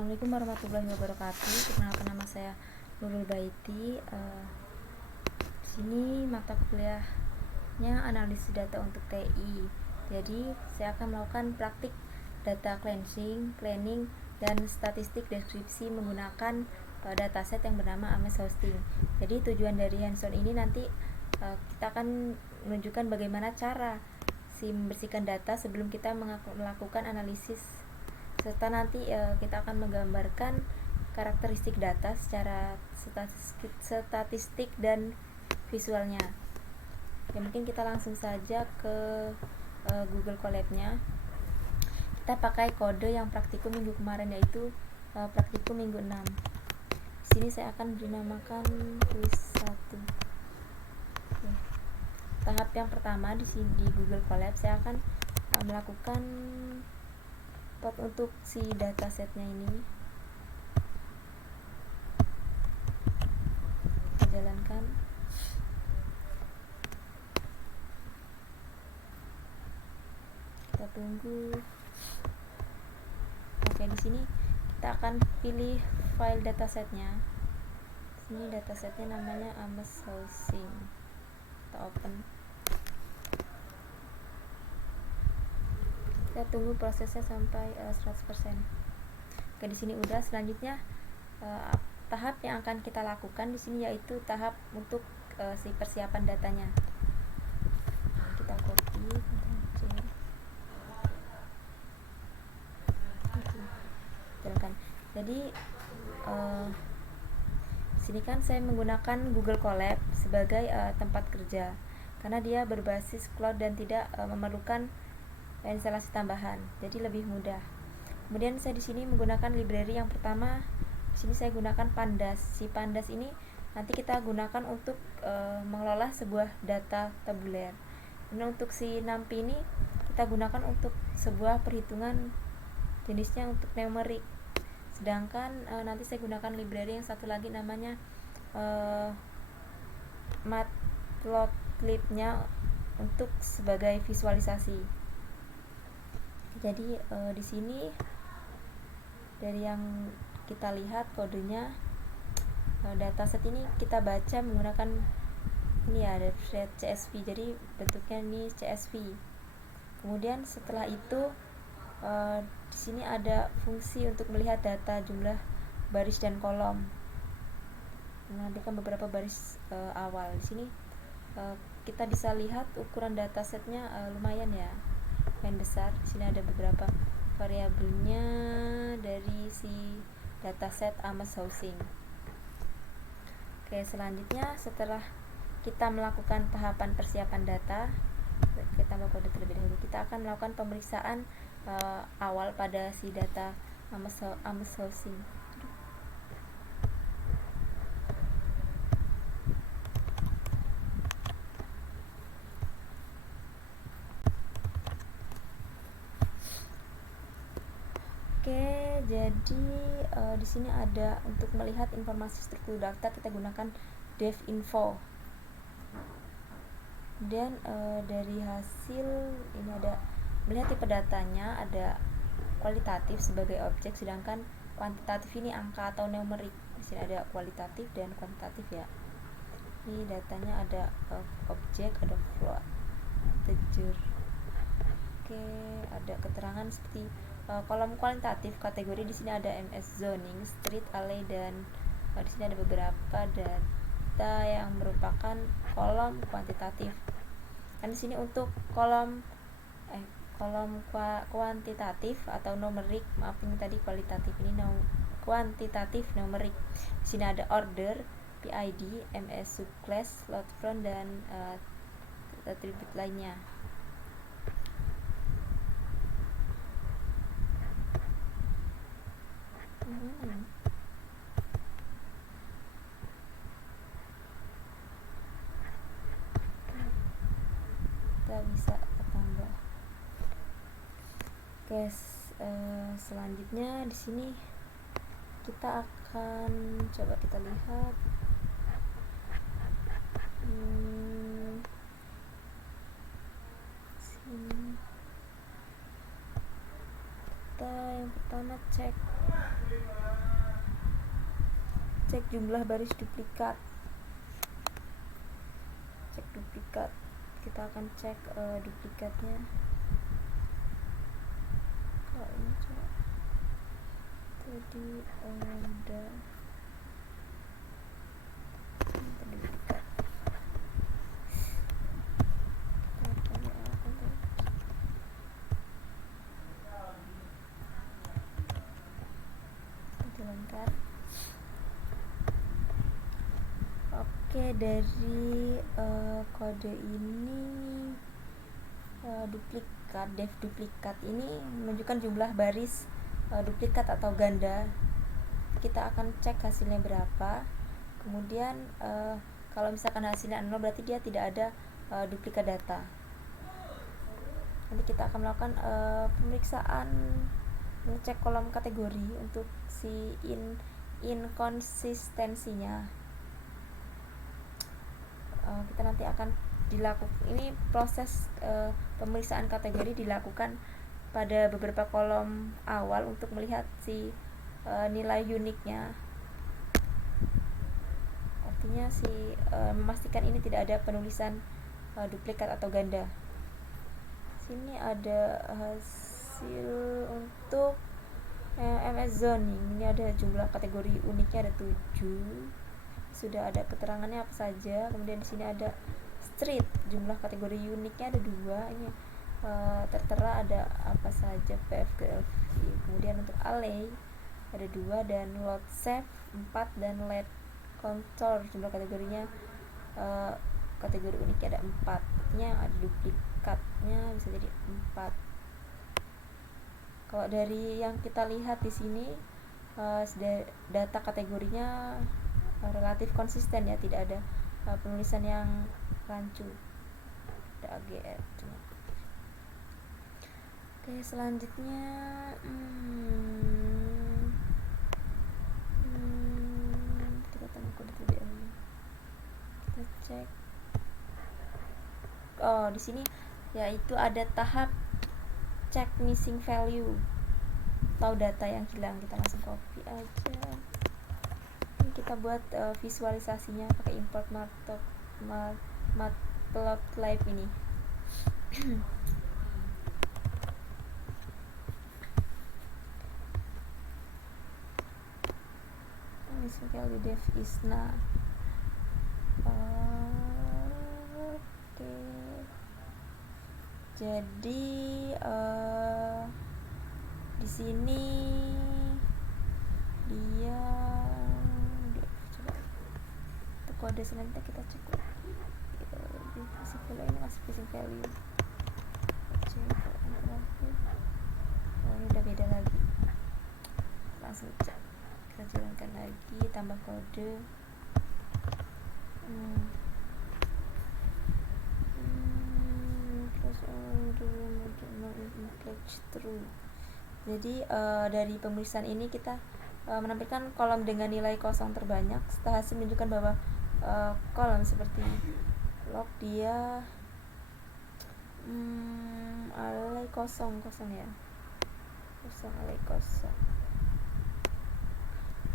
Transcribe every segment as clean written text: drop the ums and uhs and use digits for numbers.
Assalamualaikum warahmatullahi wabarakatuh. Perkenalkan, nama saya Nurul Baiti. Di sini mata kuliahnya analisis data untuk TI. Jadi saya akan melakukan praktik data cleansing, cleaning, dan statistik deskripsi menggunakan dataset yang bernama Ames Hosting. Jadi tujuan dari hands-on ini nanti kita akan menunjukkan bagaimana cara membersihkan data sebelum kita melakukan analisis, serta nanti kita akan menggambarkan karakteristik data secara statistik dan visualnya. Ya, mungkin kita langsung saja ke Google Colab-nya. Kita pakai kode yang praktikum minggu kemarin, yaitu praktikum minggu 6. Di sini saya akan dinamakan kuis 1. Oke. Tahap yang pertama di sini di Google Colab, saya akan melakukan untuk si datasetnya ini. Kita jalankan. Kita tunggu. Oke, di sini kita akan pilih file datasetnya. Di sini datasetnya namanya Ames Housing. Kita open. Kita tunggu prosesnya sampai 100%. Oke, di sini udah. Selanjutnya tahap yang akan kita lakukan di sini yaitu tahap untuk si persiapan datanya. Kita copy, jalankan. Jadi di sini kan saya menggunakan Google Colab sebagai tempat kerja karena dia berbasis cloud dan tidak memerlukan instalasi tambahan, jadi lebih mudah. Kemudian saya di sini menggunakan library yang pertama. Di sini saya gunakan Pandas. Si Pandas ini nanti kita gunakan untuk mengelola sebuah data tabuler. Ini untuk si NumPy ini kita gunakan untuk sebuah perhitungan, jenisnya untuk numerik. Sedangkan nanti saya gunakan library yang satu lagi namanya Matplotlib-nya untuk sebagai visualisasi. Jadi di sini dari yang kita lihat kodenya, dataset ini kita baca menggunakan ini ya, ada CSV. Jadi bentuknya ini CSV. Kemudian setelah itu di sini ada fungsi untuk melihat data jumlah baris dan kolom. Menantikan beberapa baris awal. Di sini kita bisa lihat ukuran datasetnya lumayan ya, yang besar. Di sini ada beberapa variabelnya dari si dataset Ames Housing. Oke, selanjutnya setelah kita melakukan tahapan persiapan data, kita tambah kode terlebih dahulu. Kita akan melakukan pemeriksaan awal pada si data Ames Housing. Oke, jadi di sini ada untuk melihat informasi struktur data, kita gunakan devinfo. Dan dari hasil ini ada melihat tipe datanya, ada kualitatif sebagai objek, sedangkan kuantitatif ini angka atau numerik. Di sini ada kualitatif dan kuantitatif ya. Ini datanya ada objek, ada float, integer. Oke, ada keterangan seperti kolom kualitatif kategori. Di sini ada MS zoning, street, alley, dan di sini ada beberapa data yang merupakan kolom kuantitatif. Dan di sini untuk kolom kuantitatif atau numerik, maaf ini tadi kualitatif, ini kuantitatif numerik. Di sini ada order, PID, MS subclass, load from, dan atribut lainnya. Kita bisa tambah. Oke, selanjutnya di sini kita akan coba kita lihat sini data yang Yang pertama cek jumlah baris duplikat. Cek duplikat, kita akan cek duplikatnya. Kalau ini coba tadi ada duplikat. Dilengkap. Oke, dari kode ini def duplikat ini menunjukkan jumlah baris duplikat atau ganda. Kita akan cek hasilnya berapa. Kemudian kalau misalkan hasilnya 0 berarti dia tidak ada duplikat data. Nanti kita akan melakukan pemeriksaan, mengecek kolom kategori untuk si inkonsistensinya. Kita nanti akan ini proses pemeriksaan kategori dilakukan pada beberapa kolom awal untuk melihat si nilai uniknya. Artinya memastikan ini tidak ada penulisan duplikat atau ganda. Sini ada hasil untuk MS zoning. Ini ada jumlah kategori uniknya ada 7. Sudah ada keterangannya apa saja. Kemudian di sini ada street, jumlah kategori uniknya ada 2. Ini tertera ada apa saja, PFGLV. Kemudian untuk alley ada 2 dan load shape 4 dan LED contour jumlah kategorinya kategori uniknya ada 4. Artinya ada duplikatnya bisa jadi 4. Kalau dari yang kita lihat di sini data kategorinya relatif konsisten ya, tidak ada penulisan yang rancu, ada AGR cuma. Oke, selanjutnya kita tambah kode terlebih dahulu. Kita cek. Di sini yaitu ada tahap cek missing value atau data yang hilang. Kita langsung copy aja. Ini kita buat visualisasinya pakai import matplotlib ini. Missing value def isna. Oke. Jadi di sini dia coba untuk kode selanjutnya kita cek lagi. Missing value ini masih missing value. Ini udah beda lagi. Langsung cek. Kita jalankan lagi, tambah kode. Jadi dari pemeriksaan ini kita menampilkan kolom dengan nilai kosong terbanyak. Setelah hasil menunjukkan bahwa kolom seperti log dia alay kosong ya, alay kosong.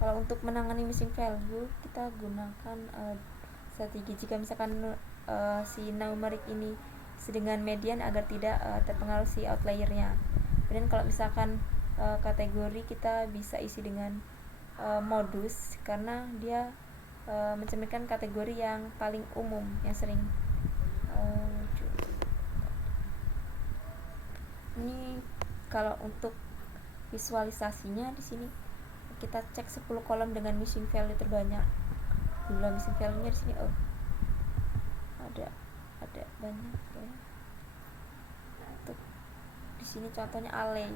Kalau untuk menangani missing value kita gunakan strategi jika misalkan si numeric ini dengan median agar tidak terpengaruh si outliernya. Kemudian kalau misalkan kategori kita bisa isi dengan modus karena dia mencerminkan kategori yang paling umum yang sering ini. Kalau untuk visualisasinya di sini kita cek 10 kolom dengan missing value terbanyak. Jumlah missing value-nya di sini ada banyak ya. Untuk di sini contohnya alley.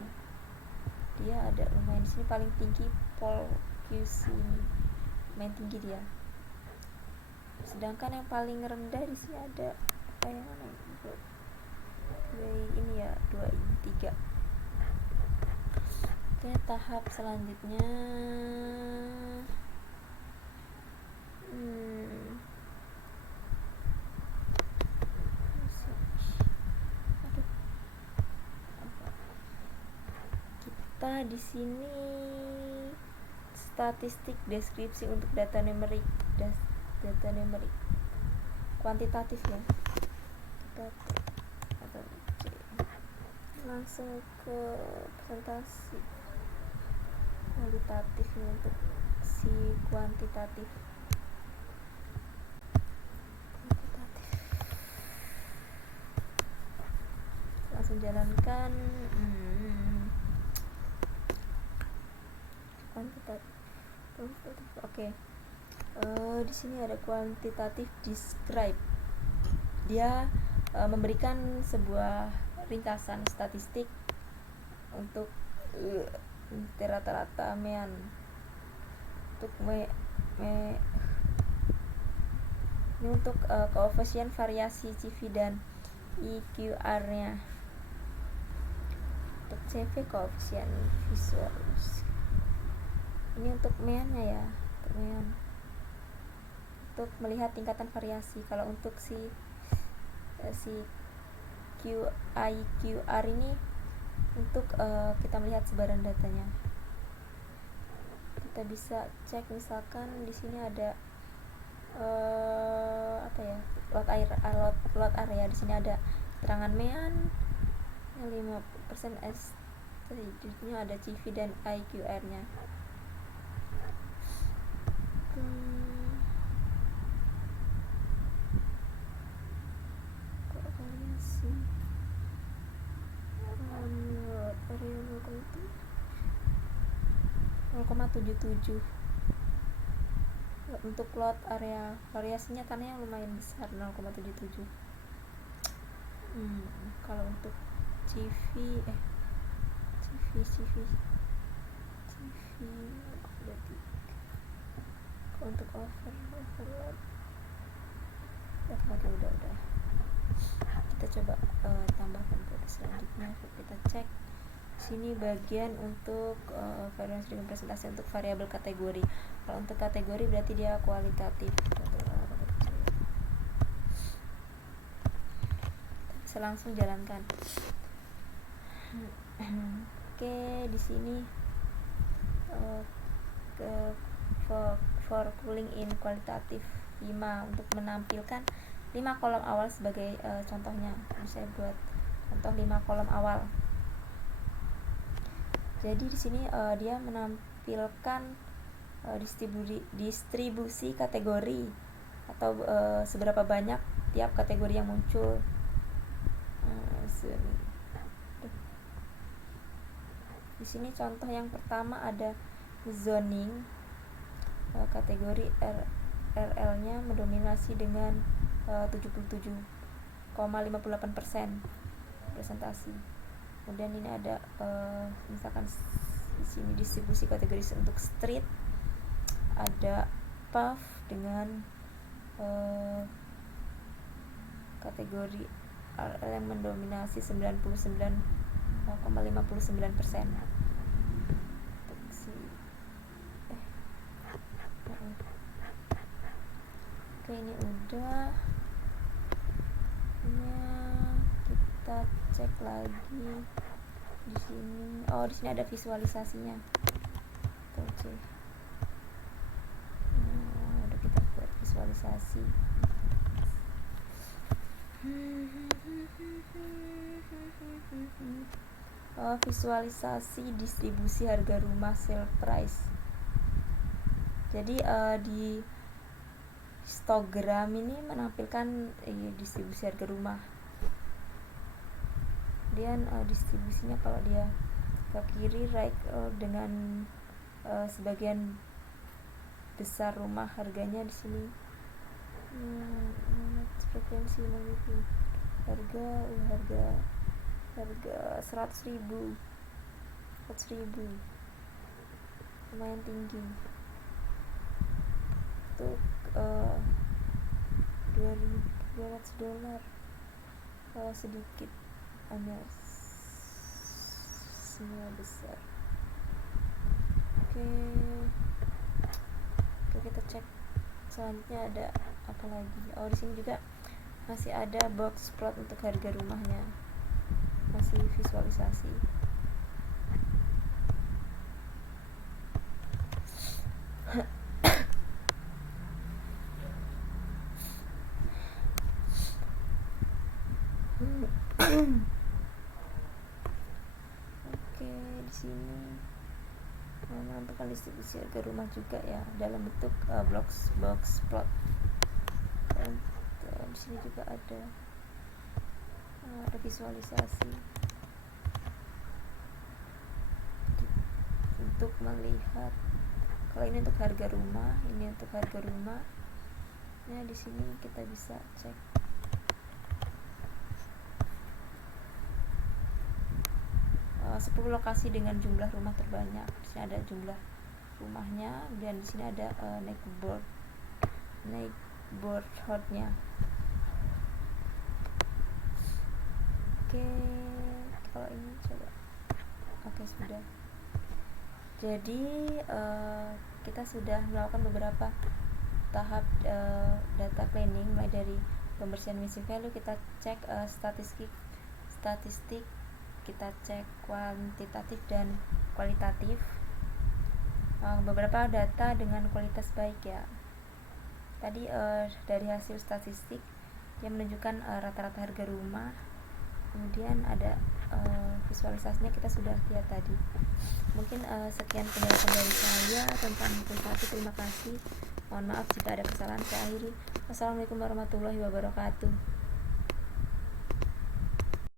Dia ada lumayan di sini paling tinggi Pol QC ini. Lumayan tinggi dia. Sedangkan yang paling rendah di sini ada yang mana? Ini ya, 2 ini 3. Oke, tahap selanjutnya serta di sini statistik deskripsi untuk data numerik kuantitatif ya. Kita langsung ke presentasi kualitatif untuk si kuantitatif. Langsung jalankan. Kuantitatif. Oke. Di sini ada quantitative describe. Dia memberikan sebuah ringkasan statistik untuk rata-rata mean untuk ini untuk koefisien variasi CV dan IQR-nya. Untuk CV koefisien visual. Ini untuk mean-nya ya, untuk mean. Untuk melihat tingkatan variasi. Kalau untuk si IQR ini untuk kita melihat sebaran datanya. Kita bisa cek misalkan di sini ada lot area. Di sini ada keterangan mean 50% selanjutnya ada CV dan IQR-nya. .77 untuk lot area variasinya tanahnya lumayan besar 0,77. Kalau untuk CV berarti kalau untuk overload udah kita coba tambahkan ke selanjutnya. Kita cek sini bagian untuk variasi dengan presentasi untuk variabel kategori. Kalau untuk kategori berarti dia kualitatif. Bisa langsung jalankan. Oke, di sini for cooling in kualitatif 5 untuk menampilkan 5 kolom awal sebagai contohnya. Saya buat contoh 5 kolom awal. Jadi di sini dia menampilkan distribusi kategori atau seberapa banyak tiap kategori yang muncul. Di sini contoh yang pertama ada zoning. Kategori RL-nya mendominasi dengan 77,58% presentasi. Kemudian ini ada misalkan di sini distribusi kategori untuk street, ada pub dengan kategori RL yang mendominasi 99,59%. Oke, ini udah. Kita cek lagi di sini. Di sini ada visualisasinya. Udah kita buat visualisasi. Visualisasi distribusi harga rumah sale price. Jadi di histogram ini menampilkan distribusi harga rumah. Kemudian distribusinya kalau dia ke kiri right dengan sebagian besar rumah harganya di sini. Frekuensi itu harga 100.000 lumayan tinggi. Untuk $200 sedikit, hanya semua besar. Oke, kita cek selanjutnya ada apa lagi. Di sini juga masih ada box plot untuk harga rumahnya, masih visualisasi. di sini menentukan distribusi harga rumah juga ya dalam bentuk box plot. Dan di sini juga ada visualisasi untuk melihat kalau ini untuk harga rumah, ini untuk harga rumah. Nah, di sini kita bisa cek 10 lokasi dengan jumlah rumah terbanyak. Di sini ada jumlah rumahnya, dan di sini ada neighborhoodnya. Oke, kalau ini coba. Oke, sudah. Jadi kita sudah melakukan beberapa tahap data cleaning, mulai dari pembersihan missing value, kita cek statistik, kita cek kuantitatif dan kualitatif. Beberapa data dengan kualitas baik ya. Tadi dari hasil statistik yang menunjukkan rata-rata harga rumah, kemudian ada visualisasinya kita sudah lihat tadi. Mungkin sekian penjelasan dari saya tentang Pusati. Terima kasih. Mohon maaf jika ada kesalahan. Saya akhiri. Wassalamualaikum warahmatullahi wabarakatuh.